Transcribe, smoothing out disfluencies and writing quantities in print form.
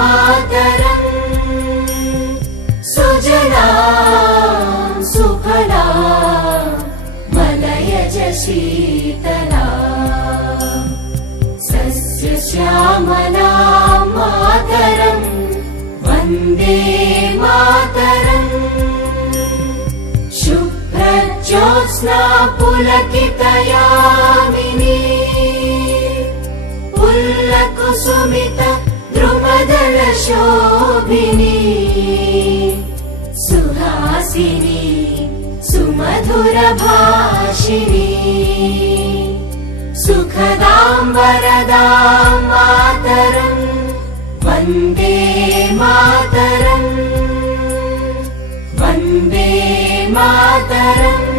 मातरम् सुजलां सुफलां मलयज शीतलां सस्यश्यामलां मातरं वन्दे मातरम् शुभ्रज्योत्स्ना पुलकितयामिनी पुल्लकुसुमित द्रुमदलशोभिनी सुहासिनी सुमधुरभाषिणी सुखदां वरदां मातरं वन्दे मातरम् वन्दे मातरम्।